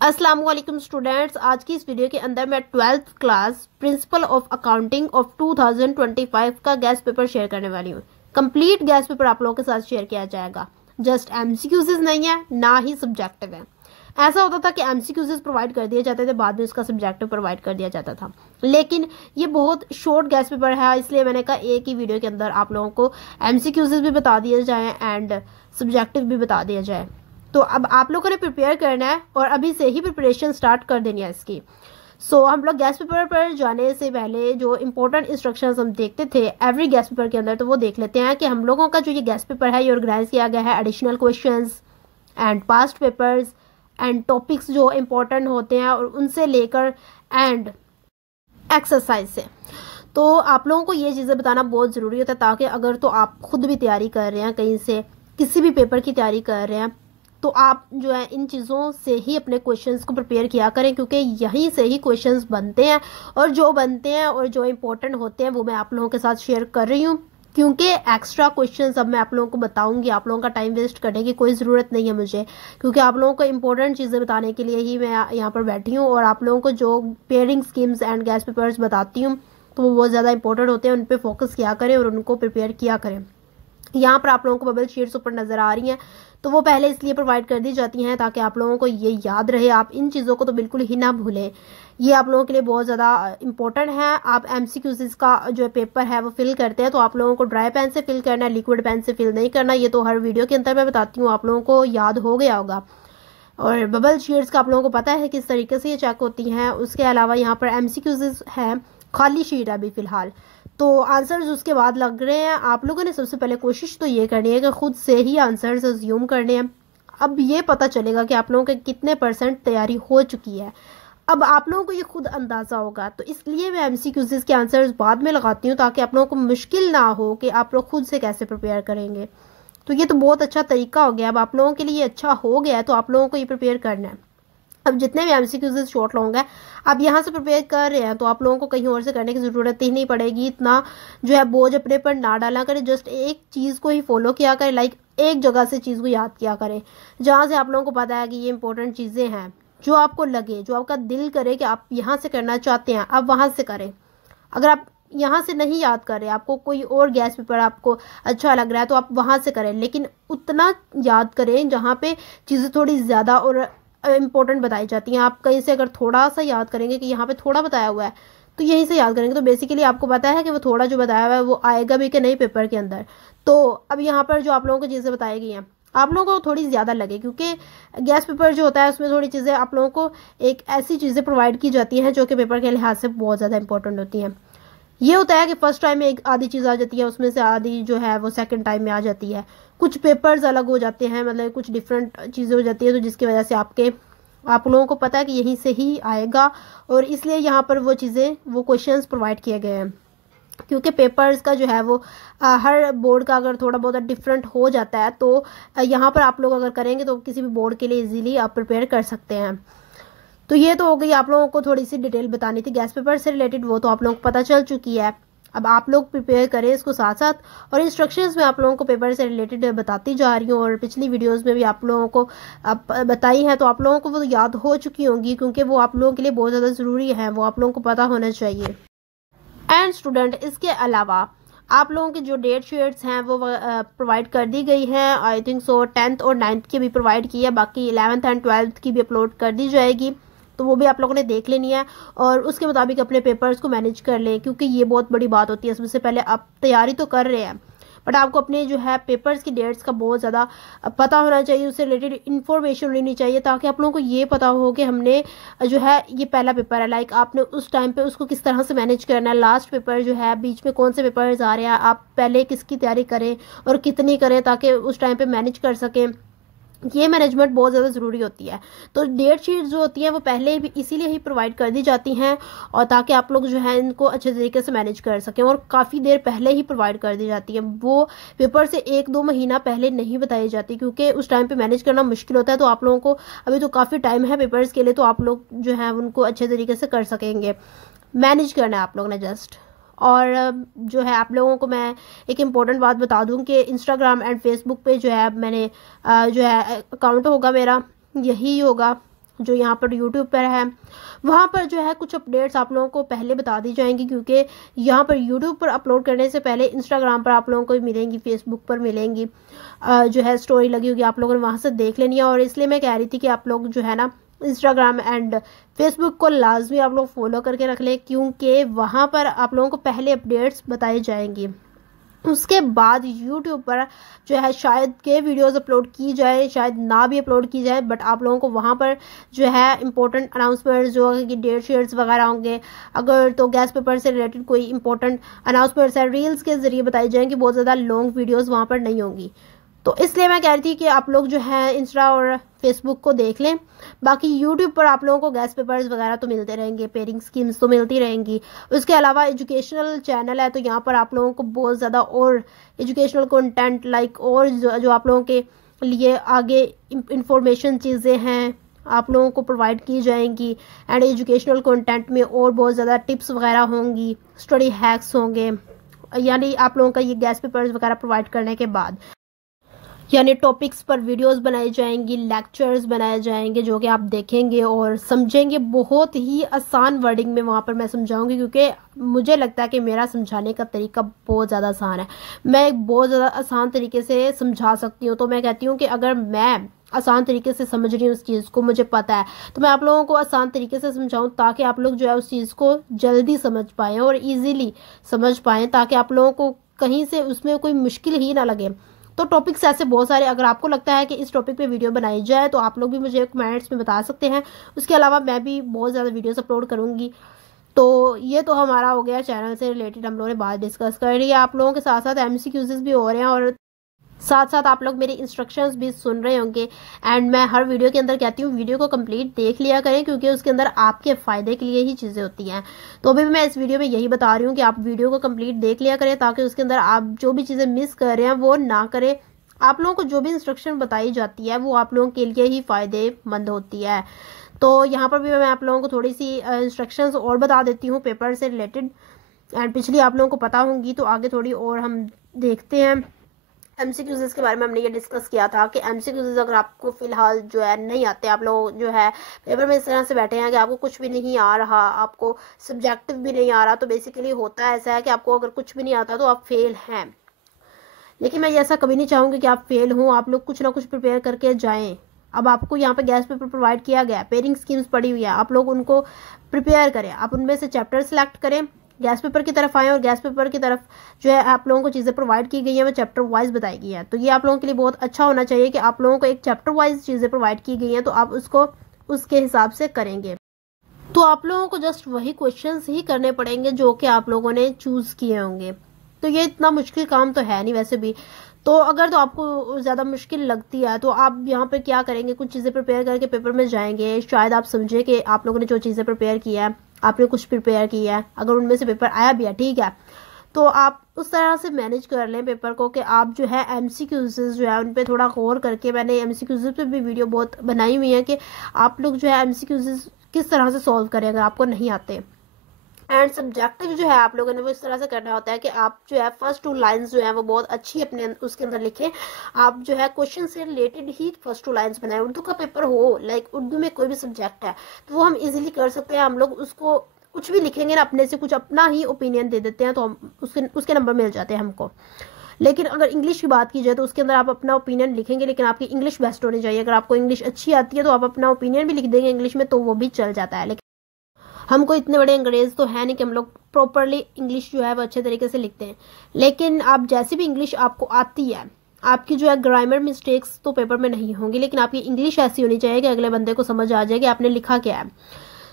अस्सलाम वालेकुम स्टूडेंट्स। आज की इस वीडियो के अंदर मैं 12th class principle of accounting of 2025 का गैस पेपर शेयर करने वाली हूँ। कंप्लीट गैस पेपर आप लोगों के साथ शेयर किया जाएगा। जस्ट एमसीक्यूज नहीं है, ना ही सब्जेक्टिव है। ऐसा होता था कि एमसीक्यूज प्रोवाइड कर दिए जाते थे, बाद में उसका सब्जेक्टिव प्रोवाइड कर दिया जाता था, लेकिन ये बहुत शॉर्ट गैस पेपर है, इसलिए मैंने कहा एक ही वीडियो के अंदर आप लोगों को एमसीक्यूज भी बता दिए जाए एंड सब्जेक्टिव भी बता दिया जाए। तो अब आप लोगों ने प्रिपेयर करना है और अभी से ही प्रिपरेशन स्टार्ट कर देनी है इसकी। हम लोग गैस पेपर पर जाने से पहले जो इंपॉर्टेंट इंस्ट्रक्शंस हम देखते थे एवरी गैस पेपर के अंदर, तो वो देख लेते हैं कि हम लोगों का जो ये गैस पेपर है ये ऑर्गेनाइज किया गया है additional questions and past papers and topics जो इम्पोर्टेंट होते हैं और उनसे लेकर एंड एक्सरसाइज से। तो आप लोगों को ये चीज़ें बताना बहुत ज़रूरी होता है, ताकि अगर तो आप खुद भी तैयारी कर रहे हैं, कहीं से किसी भी पेपर की तैयारी कर रहे हैं, तो आप जो है इन चीज़ों से ही अपने क्वेश्चंस को प्रिपेयर किया करें, क्योंकि यहीं से ही क्वेश्चंस बनते हैं और जो बनते हैं और जो इम्पोर्टेंट होते हैं वो मैं आप लोगों के साथ शेयर कर रही हूँ। क्योंकि एक्स्ट्रा क्वेश्चंस अब मैं आप लोगों को बताऊंगी, आप लोगों का टाइम वेस्ट करने की कोई ज़रूरत नहीं है मुझे, क्योंकि आप लोगों को इंपॉर्टेंट चीज़ें बताने के लिए ही मैं यहाँ पर बैठी हूँ। और आप लोगों को जो pairing schemes and gas papers बताती हूँ तो वो बहुत ज़्यादा इंपॉर्टेंट होते हैं, उन पर फोकस किया करें और उनको प्रिपेयर किया करें। यहाँ पर आप लोगों को बबल शीट्स ऊपर नज़र आ रही हैं, तो वो पहले इसलिए प्रोवाइड कर दी जाती हैं ताकि आप लोगों को ये याद रहे। आप इन चीज़ों को तो बिल्कुल ही ना भूलें, ये आप लोगों के लिए बहुत ज़्यादा इंपॉर्टेंट है। आप एमसीक्यूज़ का जो पेपर है वो फिल करते हैं, तो आप लोगों को ड्राई पेन से फिल करना है, लिक्विड पेन से फिल नहीं करना। ये तो हर वीडियो के अंदर मैं बताती हूँ, आप लोगों को याद हो गया होगा। और बबल शीट्स का आप लोगों को पता है किस तरीके से ये चेक होती हैं। उसके अलावा यहाँ पर एमसीक्यूज़ है, खाली शीट है अभी फ़िलहाल, तो आंसर्स उसके बाद लग रहे हैं। आप लोगों ने सबसे पहले कोशिश तो ये करनी है कि खुद से ही आंसर्स अज्यूम करने हैं। अब ये पता चलेगा कि आप लोगों के कितने % तैयारी हो चुकी है, अब आप लोगों को ये खुद अंदाज़ा होगा। तो इसलिए मैं एमसीक्यूज़ के आंसर्स बाद में लगाती हूँ, ताकि आप लोगों को मुश्किल ना हो कि आप लोग खुद से कैसे प्रिपेयर करेंगे। तो ये तो बहुत अच्छा तरीका हो गया। अब आप लोगों के लिए अच्छा हो गया है, तो आप लोगों को ये प्रिपेयर करना है। अब जितने भी एमसीक्यूज़ शॉर्ट लॉन्ग है आप यहाँ से प्रिपेयर कर रहे हैं, तो आप लोगों को कहीं और से करने की ज़रूरत ही नहीं पड़ेगी। इतना जो है बोझ अपने पर ना डाला करें, जस्ट एक चीज़ को ही फॉलो किया करें, लाइक एक जगह से चीज़ को याद किया करें जहाँ से आप लोगों को पता है कि ये इंपॉर्टेंट चीज़ें हैं। जो आपको लगे, जो आपका दिल करे कि आप यहाँ से करना चाहते हैं, आप वहाँ से करें। अगर आप यहाँ से नहीं याद कर रहे, आपको कोई और गैस पेपर आपको अच्छा लग रहा है, तो आप वहाँ से करें, लेकिन उतना याद करें जहाँ पे चीज़ें थोड़ी ज़्यादा और इम्पोर्टेंट बताई जाती हैं। आप कहीं से अगर थोड़ा सा याद करेंगे कि यहाँ पे थोड़ा बताया हुआ है, तो यहीं से याद करेंगे, तो बेसिकली आपको पता है कि वो थोड़ा जो बताया हुआ है वो आएगा भी कि नहीं पेपर के अंदर। तो अब यहाँ पर जो आप लोगों को चीज़ें बताई गई हैं आप लोगों को थोड़ी ज़्यादा लगे, क्योंकि गैस पेपर जो होता है उसमें थोड़ी चीज़ें आप लोगों को एक ऐसी चीज़ें प्रोवाइड की जाती हैं जो कि पेपर के लिहाज से बहुत ज़्यादा इंपॉर्टेंट होती हैं। ये होता है कि फर्स्ट टाइम में एक आधी चीज़ आ जाती है, उसमें से आधी जो है वो सेकंड टाइम में आ जाती है। कुछ पेपर्स अलग हो जाते हैं, मतलब कुछ डिफरेंट चीज़ें हो जाती है, तो जिसकी वजह से आप लोगों को पता है कि यहीं से ही आएगा, और इसलिए यहाँ पर वो चीज़ें वो क्वेश्चंस प्रोवाइड किए गए हैं। क्योंकि पेपर्स का जो है वो हर बोर्ड का अगर थोड़ा बहुत डिफरेंट हो जाता है, तो यहाँ पर आप लोग अगर करेंगे तो किसी भी बोर्ड के लिए इजीली आप प्रिपेयर कर सकते हैं। तो ये तो हो गई आप लोगों को थोड़ी सी डिटेल बतानी थी गैस पेपर से रिलेटेड, वो तो आप लोगों को पता चल चुकी है। अब आप लोग प्रिपेयर करें इसको साथ साथ, और इंस्ट्रक्शंस में आप लोगों को पेपर से रिलेटेड बताती जा रही हूँ, और पिछली वीडियोस में भी आप लोगों को बताई हैं, तो आप लोगों को वो याद हो चुकी होंगी, क्योंकि वो आप लोगों के लिए बहुत ज़्यादा ज़रूरी है, वो आप लोगों को पता होना चाहिए। एंड स्टूडेंट, इसके अलावा आप लोगों की जो डेट शीट्स हैं वो प्रोवाइड कर दी गई हैं। आई थिंक सो 10th और 9th की भी प्रोवाइड की है, बाकी 11th एंड 12th की भी अपलोड कर दी जाएगी, तो वो भी आप लोगों ने देख लेनी है और उसके मुताबिक अपने पेपर्स को मैनेज कर लें, क्योंकि ये बहुत बड़ी बात होती है। सबसे पहले आप तैयारी तो कर रहे हैं, बट आपको अपने जो है पेपर्स की डेट्स का बहुत ज़्यादा पता होना चाहिए, उससे रिलेटेड इन्फॉर्मेशन लेनी चाहिए, ताकि आप लोगों को ये पता हो कि हमने जो है ये पहला पेपर है, लाइक आपने उस टाइम पे उसको किस तरह से मैनेज करना है। लास्ट पेपर जो है, बीच में कौन से पेपर्स आ रहे हैं, आप पहले किसकी तैयारी करें और कितनी करें, ताकि उस टाइम पे मैनेज कर सकें। ये मैनेजमेंट बहुत ज़्यादा ज़रूरी होती है। तो डेट शीट जो होती है वो पहले भी इसीलिए ही प्रोवाइड कर दी जाती हैं, और ताकि आप लोग जो है इनको अच्छे तरीके से मैनेज कर सकें, और काफ़ी देर पहले ही प्रोवाइड कर दी जाती है। वो पेपर से 1-2 महीना पहले नहीं बताई जाती, क्योंकि उस टाइम पे मैनेज करना मुश्किल होता है। तो आप लोगों को अभी तो काफ़ी टाइम है पेपर्स के लिए, तो आप लोग जो है उनको अच्छे तरीके से कर सकेंगे। मैनेज करना है आप लोग ने जस्ट। और जो है आप लोगों को मैं एक इम्पॉर्टेंट बात बता दूं कि इंस्टाग्राम एंड फेसबुक पे जो है मैंने जो है अकाउंट होगा मेरा, यही होगा जो यहाँ पर यूट्यूब पर है, वहाँ पर जो है कुछ अपडेट्स आप लोगों को पहले बता दी जाएंगी, क्योंकि यहाँ पर यूट्यूब पर अपलोड करने से पहले इंस्टाग्राम पर आप लोगों को मिलेंगी, फेसबुक पर मिलेंगी, जो है स्टोरी लगी होगी, आप लोगों ने वहाँ से देख लेनी है। और इसलिए मैं कह रही थी कि आप लोग जो है ना इंस्टाग्राम एंड फेसबुक को लाजमी आप लोग फॉलो करके रख लें, क्योंकि वहाँ पर आप लोगों को पहले अपडेट्स बताई जाएंगी। उसके बाद यूट्यूब पर जो है शायद के वीडियोस अपलोड की जाए, शायद ना भी अपलोड की जाए, बट आप लोगों को वहाँ पर जो है इंपॉर्टेंट अनाउंसमेंट्स जो कि डेट शीट्स वगैरह होंगे, अगर तो गैस पेपर से रिलेटेड कोई इंपॉर्टेंट अनाउंसमेंट्स है रील्स के जरिए बताई जाएंगी, बहुत ज़्यादा लॉन्ग वीडियोज़ वहाँ पर नहीं होंगी। तो इसलिए मैं कह रही थी कि आप लोग जो है इंस्टा और फेसबुक को देख लें। बाकी यूट्यूब पर आप लोगों को गैस पेपर्स वगैरह तो मिलते रहेंगे, पेयरिंग स्कीम्स तो मिलती रहेंगी। उसके अलावा एजुकेशनल चैनल है, तो यहाँ पर आप लोगों को बहुत ज़्यादा और एजुकेशनल कंटेंट लाइक और जो आप लोगों के लिए आगे इंफॉर्मेशन चीज़ें हैं आप लोगों को प्रोवाइड की जाएंगी। एंड एजुकेशनल कंटेंट में और बहुत ज़्यादा टिप्स वगैरह होंगी, स्टडी हैक्स होंगे, यानी आप लोगों का ये गैस पेपर्स वगैरह प्रोवाइड करने के बाद यानी टॉपिक्स पर वीडियोस बनाई जाएंगी, लेक्चर्स बनाए जाएंगे, जो कि आप देखेंगे और समझेंगे। बहुत ही आसान वर्डिंग में वहाँ पर मैं समझाऊंगी, क्योंकि मुझे लगता है कि मेरा समझाने का तरीका बहुत ज़्यादा आसान है, मैं एक बहुत ज़्यादा आसान तरीके से समझा सकती हूँ। तो मैं कहती हूँ कि अगर मैं आसान तरीके से समझ रही हूँ उस चीज़ को, मुझे पता है, तो मैं आप लोगों को आसान तरीके से समझाऊँ, ताकि आप लोग जो है उस चीज़ को जल्दी समझ पाएँ और ईजीली समझ पाएँ, ताकि आप लोगों को कहीं से उसमें कोई मुश्किल ही ना लगे। तो टॉपिक्स ऐसे बहुत सारे, अगर आपको लगता है कि इस टॉपिक पे वीडियो बनाई जाए तो आप लोग भी मुझे कमेंट्स में बता सकते हैं। उसके अलावा मैं भी बहुत ज़्यादा वीडियोस अपलोड करूँगी। तो ये तो हमारा हो गया चैनल से रिलेटेड, हम लोगों ने बात डिस्कस कर रही है। आप लोगों के साथ साथ MCQs भी हो रहे हैं और साथ साथ आप लोग मेरी इंस्ट्रक्शंस भी सुन रहे होंगे। एंड मैं हर वीडियो के अंदर कहती हूँ वीडियो को कंप्लीट देख लिया करें, क्योंकि उसके अंदर आपके फ़ायदे के लिए ही चीज़ें होती हैं। तो अभी भी मैं इस वीडियो में यही बता रही हूँ कि आप वीडियो को कंप्लीट देख लिया करें, ताकि उसके अंदर आप जो भी चीज़ें मिस कर रहे हैं वो ना करें। आप लोगों को जो भी इंस्ट्रक्शन बताई जाती है वो आप लोगों के लिए ही फ़ायदेमंद होती है। तो यहाँ पर भी मैं आप लोगों को थोड़ी सी इंस्ट्रक्शंस और बता देती हूँ पेपर से रिलेटेड, एंड पिछली आप लोगों को पता होंगी, तो आगे थोड़ी और हम देखते हैं। MCQs के बारे में हमने ये डिस्कस किया था कि MCQs अगर आपको फिलहाल जो है नहीं आते, आप लोग जो है पेपर में इस तरह से बैठे हैं कि आपको कुछ भी नहीं आ रहा, आपको सब्जेक्टिव भी नहीं आ रहा, तो बेसिकली होता ऐसा है कि आपको अगर कुछ भी नहीं आता तो आप फेल हैं। लेकिन मैं ऐसा कभी नहीं चाहूँगी कि आप फेल हों, आप लोग कुछ ना कुछ प्रिपेयर करके जाएं। अब आपको यहाँ पे गैस पेपर प्रोवाइड किया गया, पेयरिंग स्कीम्स पड़ी हुई है, आप लोग उनको प्रिपेयर करें, आप उनमें से चैप्टर सेलेक्ट करें, गैस पेपर की तरफ आएँ और गैस पेपर की तरफ जो है आप लोगों को चीज़ें प्रोवाइड की गई हैं वो चैप्टर वाइज बताई गई हैं। तो ये आप लोगों के लिए बहुत अच्छा होना चाहिए कि आप लोगों को एक चैप्टर वाइज चीज़ें प्रोवाइड की गई हैं, तो आप उसको उसके हिसाब से करेंगे। तो आप लोगों को जस्ट वही क्वेश्चंस ही करने पड़ेंगे जो कि आप लोगों ने चूज़ किए होंगे। तो ये इतना मुश्किल काम तो है नहीं वैसे भी। तो अगर तो आपको ज़्यादा मुश्किल लगती है तो आप यहाँ पे क्या करेंगे, कुछ चीज़ें प्रिपेयर करके पेपर में जाएंगे। शायद आप समझे कि आप लोगों ने जो चीज़ें प्रिपेयर की है, आपने कुछ प्रिपेयर किया है, अगर उनमें से पेपर आया भी है ठीक है, तो आप उस तरह से मैनेज कर लें पेपर को कि आप जो है MCQs जो है उन पर थोड़ा गौर करके, मैंने MCQs पे भी वीडियो बहुत बनाई हुई है कि आप लोग जो है MCQs किस तरह से सॉल्व करें अगर आपको नहीं आते। एंड सब्जेक्टिव जो है आप लोगों ने वो इस तरह से करना होता है कि आप जो है फर्स्ट 2 लाइंस जो है वो बहुत अच्छी अपने उसके अंदर लिखें। आप जो है क्वेश्चन से रिलेटेड ही फर्स्ट 2 लाइंस बनाएं। उर्दू का पेपर हो, लाइक उर्दू में कोई भी सब्जेक्ट है तो वो हम इजीली कर सकते हैं। हम लोग उसको कुछ भी लिखेंगे ना, अपने से कुछ अपना ही ओपिनियन दे देते हैं, तो हम उसके नंबर मिल जाते हैं हमको। लेकिन अगर इंग्लिश की बात की जाए तो उसके अंदर आप अपना ओपिनियन लिखेंगे, लेकिन आपकी इंग्लिश बेस्ट होनी चाहिए। अगर आपको इंग्लिश अच्छी आती है तो आप अपना ओपिनियन भी लिख देंगे इंग्लिश में, तो वो भी चल जाता है। लेकिन हमको इतने बड़े अंग्रेज तो है नहीं कि हम लोग प्रॉपरली इंग्लिश जो है वो अच्छे तरीके से लिखते हैं। लेकिन आप जैसी भी इंग्लिश आपको आती है, आपकी जो है ग्रामर मिस्टेक्स तो पेपर में नहीं होंगी, लेकिन आपकी इंग्लिश ऐसी होनी चाहिए कि अगले बंदे को समझ आ जाए कि आपने लिखा क्या है।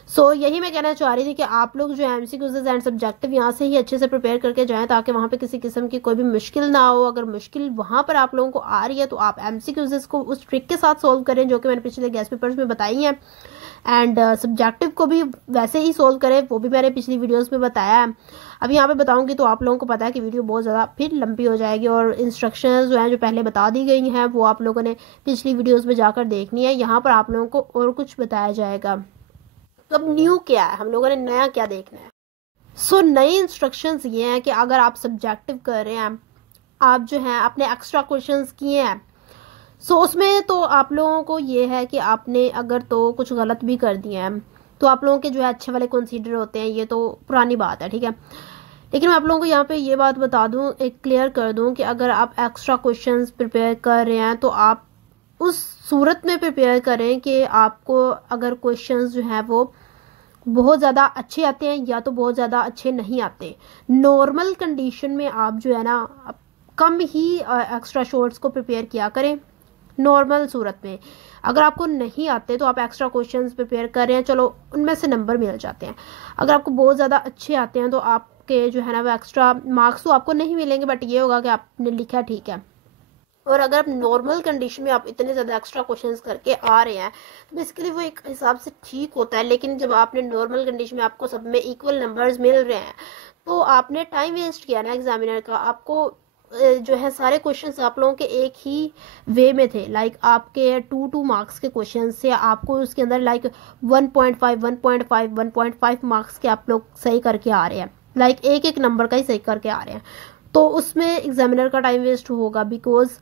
सो यही मैं कहना चाह रही थी कि आप लोग जो है MCQs एंड सब्जेक्टिव यहाँ से ही अच्छे से प्रिपेयर करके जाएं, ताकि वहाँ पे किसी किस्म की कोई भी मुश्किल ना हो। अगर मुश्किल वहाँ पर आप लोगों को आ रही है तो आप MCQs को उस ट्रिक के साथ सोल्व करें जो कि मैंने पिछले गैस पेपर्स में बताई हैं। एंड सब्जेक्टिव को भी वैसे ही सोल्व करें, वो भी मैंने पिछली वीडियोस में बताया है। अब यहाँ पे बताऊंगी तो आप लोगों को पता है कि वीडियो बहुत ज़्यादा फिर लंबी हो जाएगी, और इंस्ट्रक्शंस जो हैं जो पहले बता दी गई हैं वो आप लोगों ने पिछली वीडियोस में जाकर देखनी है। यहाँ पर आप लोगों को और कुछ बताया जाएगा। तो अब न्यू क्या है, हम लोगों ने नया क्या देखना है। सो नई इंस्ट्रक्शंस ये हैं कि अगर आप सब्जेक्टिव कर रहे हैं, आप जो हैं अपने एक्स्ट्रा क्वेश्चंस किए हैं, सो उसमें तो आप लोगों को ये है कि आपने अगर तो कुछ गलत भी कर दिया है तो आप लोगों के जो है अच्छे वाले कंसीडर होते हैं, ये तो पुरानी बात है, ठीक है। लेकिन मैं आप लोगों को यहाँ पे ये बात बता दूं, एक क्लियर कर दूं कि अगर आप एक्स्ट्रा क्वेश्चंस प्रिपेयर कर रहे हैं तो आप उस सूरत में प्रिपेयर करें कि आपको अगर क्वेश्चंस जो है वो बहुत ज़्यादा अच्छे आते हैं या तो बहुत ज़्यादा अच्छे नहीं आते। नॉर्मल कंडीशन में आप जो है ना कम ही एक्स्ट्रा शॉर्ट्स को प्रिपेयर किया करें। नॉर्मल सूरत में अगर आपको नहीं आते तो आप एक्स्ट्रा क्वेश्चंस प्रिपेयर कर रहे हैं, चलो उनमें से नंबर मिल जाते हैं। अगर आपको बहुत ज़्यादा अच्छे आते हैं तो आपके जो है ना वो एक्स्ट्रा मार्क्स तो आपको नहीं मिलेंगे, बट ये होगा कि आपने लिखा ठीक है। और अगर आप नॉर्मल कंडीशन में आप इतने ज़्यादा एक्स्ट्रा क्वेश्चंस करके आ रहे हैं तो बेसिकली वो एक हिसाब से ठीक होता है। लेकिन जब आपने नॉर्मल कंडीशन में आपको सब में इक्वल नंबर्स मिल रहे हैं तो आपने टाइम वेस्ट किया ना एग्जामिनर का। आपको जो है सारे क्वेश्चंस आप लोगों के एक ही वे में थे, लाइक आपके 2 मार्क्स के क्वेश्चन से आपको उसके अंदर लाइक 1.5 मार्क्स के आप लोग सही करके आ रहे हैं, लाइक एक नंबर का ही सही करके आ रहे हैं। तो उसमें एग्जामिनर का टाइम वेस्ट होगा, बिकॉज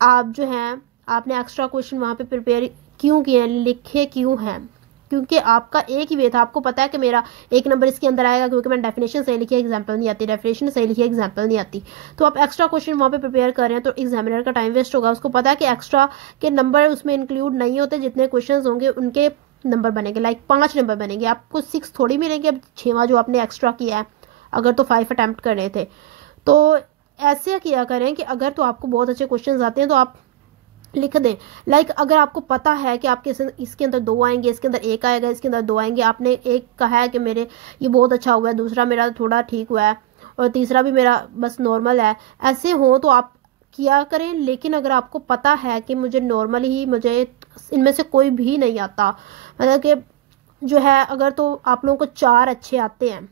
आप जो हैं आपने एक्स्ट्रा क्वेश्चन वहाँ पे प्रिपेयर क्यों किए हैं, लिखे क्यों हैं, क्योंकि आपका एक ही वे था। आपको पता है कि मेरा 1 नंबर इसके अंदर आएगा क्योंकि मैंने डेफिनेशन सही लिखी है, एग्जाम्पल नहीं आती, डेफिनेशन सही लिखी है, एग्जाम्पल नहीं आती। तो आप एक्स्ट्रा क्वेश्चन वहाँ पे प्रिपेयर कर रहे हैं तो एग्जामिनर का टाइम वेस्ट होगा। उसको पता है कि एक्स्ट्रा के नंबर उसमें इंक्लूड नहीं होते, जितने क्वेश्चन होंगे उनके नंबर बनेंगे, लाइक 5 नंबर बनेंगे, आपको 6 थोड़ी मिलेंगे। अब 6वां जो आपने एक्स्ट्रा किया है, अगर तो 5 अटैम्प्ट करने थे तो ऐसे किया करें कि अगर तो आपको बहुत अच्छे क्वेश्चंस आते हैं तो आप लिख दें। लाइक अगर आपको पता है कि आपके इसके अंदर 2 आएंगे, इसके अंदर 1 आएगा, इसके अंदर 2 आएंगे, आपने एक कहा है कि मेरे ये बहुत अच्छा हुआ है, दूसरा मेरा थोड़ा ठीक हुआ है और तीसरा भी मेरा बस नॉर्मल है, ऐसे हो तो आप किया करें। लेकिन अगर आपको पता है कि मुझे नॉर्मल ही, मुझे इनमें से कोई भी नहीं आता, मतलब कि जो है अगर तो आप लोगों को 4 अच्छे आते हैं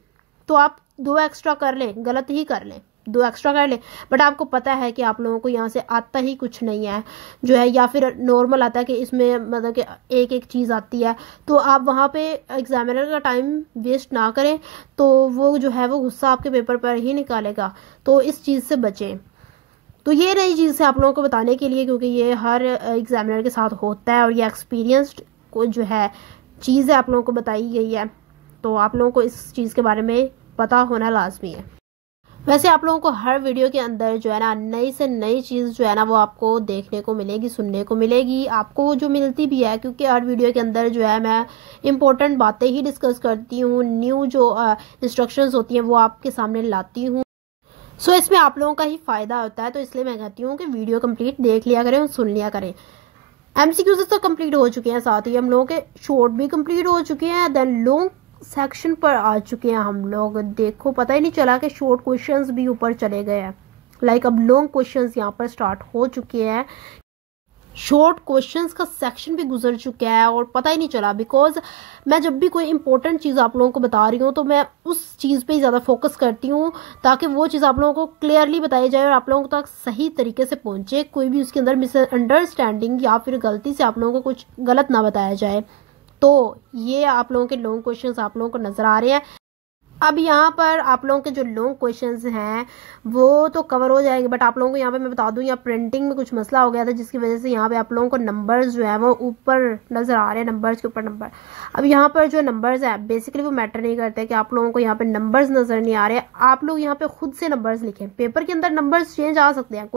तो आप 2 एक्स्ट्रा कर लें, गलत ही कर लें, 2 एक्स्ट्रा कर लें। बट आपको पता है कि आप लोगों को यहाँ से आता ही कुछ नहीं है जो है, या फिर नॉर्मल आता है कि इसमें मतलब कि एक चीज़ आती है, तो आप वहाँ पे एग्जामिनर का टाइम वेस्ट ना करें। तो वो जो है वो गुस्सा आपके पेपर पर ही निकालेगा, तो इस चीज़ से बचें। तो ये नई चीज़ है आप लोगों को बताने के लिए, क्योंकि ये हर एग्जामिनर के साथ होता है और ये एक्सपीरियंस्ड को जो है चीज़ है आप लोगों को बताई गई है, तो आप लोगों को इस चीज़ के बारे में पता होना लाजमी है। वैसे आप लोगों को हर वीडियो के अंदर जो है ना नई से नई चीज़ जो है ना वो आपको देखने को मिलेगी, सुनने को मिलेगी, आपको जो मिलती भी है, क्योंकि हर वीडियो के अंदर जो है मैं इंपॉर्टेंट बातें ही डिस्कस करती हूँ, न्यू जो इंस्ट्रक्शंस होती हैं वो आपके सामने लाती हूँ। सो इसमें आप लोगों का ही फ़ायदा होता है, तो इसलिए मैं कहती हूँ कि वीडियो कंप्लीट देख लिया करें और सुन लिया करें। MCQs तो कंप्लीट हो चुके हैं, साथ ही हम लोगों के शॉर्ट भी कंप्लीट हो चुके हैं, देन लॉन्ग सेक्शन पर आ चुके हैं हम लोग। देखो पता ही नहीं चला कि शॉर्ट क्वेश्चंस भी ऊपर चले गए हैं, लाइक अब लॉन्ग क्वेश्चंस यहाँ पर स्टार्ट हो चुके हैं, शॉर्ट क्वेश्चंस का सेक्शन भी गुजर चुका है और पता ही नहीं चला। बिकॉज मैं जब भी कोई इंपॉर्टेंट चीज़ आप लोगों को बता रही हूँ तो मैं उस चीज़ पे ही ज़्यादा फोकस करती हूँ ताकि वो चीज़ आप लोगों को क्लियरली बताई जाए और आप लोगों तक सही तरीके से पहुँचे, कोई भी उसके अंदर मिसअंडरस्टैंडिंग या फिर गलती से आप लोगों को कुछ गलत ना बताया जाए। तो ये आप लोगों के लॉन्ग क्वेश्चंस आप लोगों को नज़र आ रहे हैं। अब यहाँ पर आप लोगों के जो लॉन्ग क्वेश्चंस हैं वो तो कवर हो जाएंगे, बट आप लोगों को यहाँ पे मैं बता दूँ यहाँ प्रिंटिंग में कुछ मसला हो गया था जिसकी वजह से यहाँ पे आप लोगों को नंबर्स जो है वो ऊपर नज़र आ रहे हैं, नंबर्स के ऊपर नंबर। अब यहाँ पर जो नंबर्स है बेसिकली वो मैटर नहीं करते कि आप लोगों को यहाँ पे नंबर्स नज़र नहीं आ रहे, आप लोग यहाँ पे खुद से नंबर्स लिखें। पेपर के अंदर नंबर्स चेंज आ सकते हैं,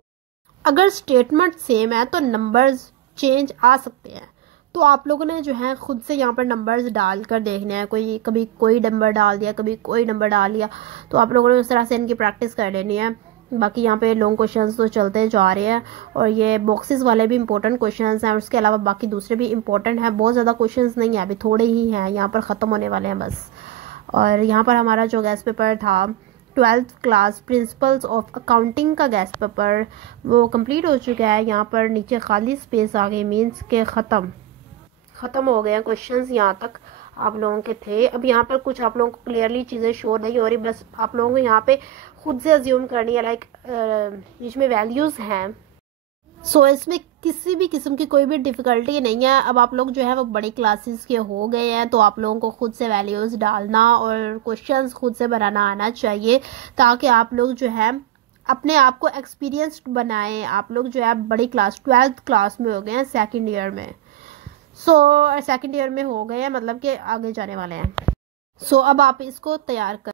अगर स्टेटमेंट सेम है तो नंबर्स चेंज आ सकते हैं, तो आप लोगों ने जो है खुद से यहाँ पर नंबर्स डाल कर देखने हैं। कोई कभी कोई नंबर डाल दिया, कभी कोई नंबर डाल लिया, तो आप लोगों ने उस तरह से इनकी प्रैक्टिस कर लेनी है। बाकी यहाँ पे लॉन्ग क्वेश्चंस तो चलते जा रहे हैं और ये बॉक्सेस वाले भी इंपॉर्टेंट क्वेश्चंस हैं, उसके अलावा बाकी दूसरे भी इंपॉर्टेंट हैं। बहुत ज़्यादा क्वेश्चंस नहीं है, अभी थोड़े ही हैं, यहाँ पर ख़त्म होने वाले हैं बस। और यहाँ पर हमारा जो गैस पेपर था 12th class principles of accounting का गैस पेपर वो कंप्लीट हो चुका है। यहाँ पर नीचे खाली स्पेस आ गई, मीन्स के ख़त्म हो गए हैं क्वेश्चंस, यहाँ तक आप लोगों के थे। अब यहाँ पर कुछ आप लोगों को क्लियरली चीज़ें शो नहीं हो रही, बस आप लोगों को यहाँ पे खुद से अज्यूम करनी है, लाइक बीच में वैल्यूज़ हैं। सो इसमें किसी भी किस्म की कोई भी डिफ़िकल्टी नहीं है। अब आप लोग जो है वो बड़ी क्लासेस के हो गए हैं, तो आप लोगों को खुद से वैल्यूज़ डालना और क्वेश्चंस खुद से बनाना आना चाहिए ताकि आप लोग जो है अपने आप को एक्सपीरियंस्ड बनाएं। आप लोग जो है बड़ी क्लास 12th क्लास में हो गए हैं, सेकंड ईयर में। सेकंड ईयर में हो गए हैं, मतलब कि आगे जाने वाले हैं। अब आप इसको तैयार कर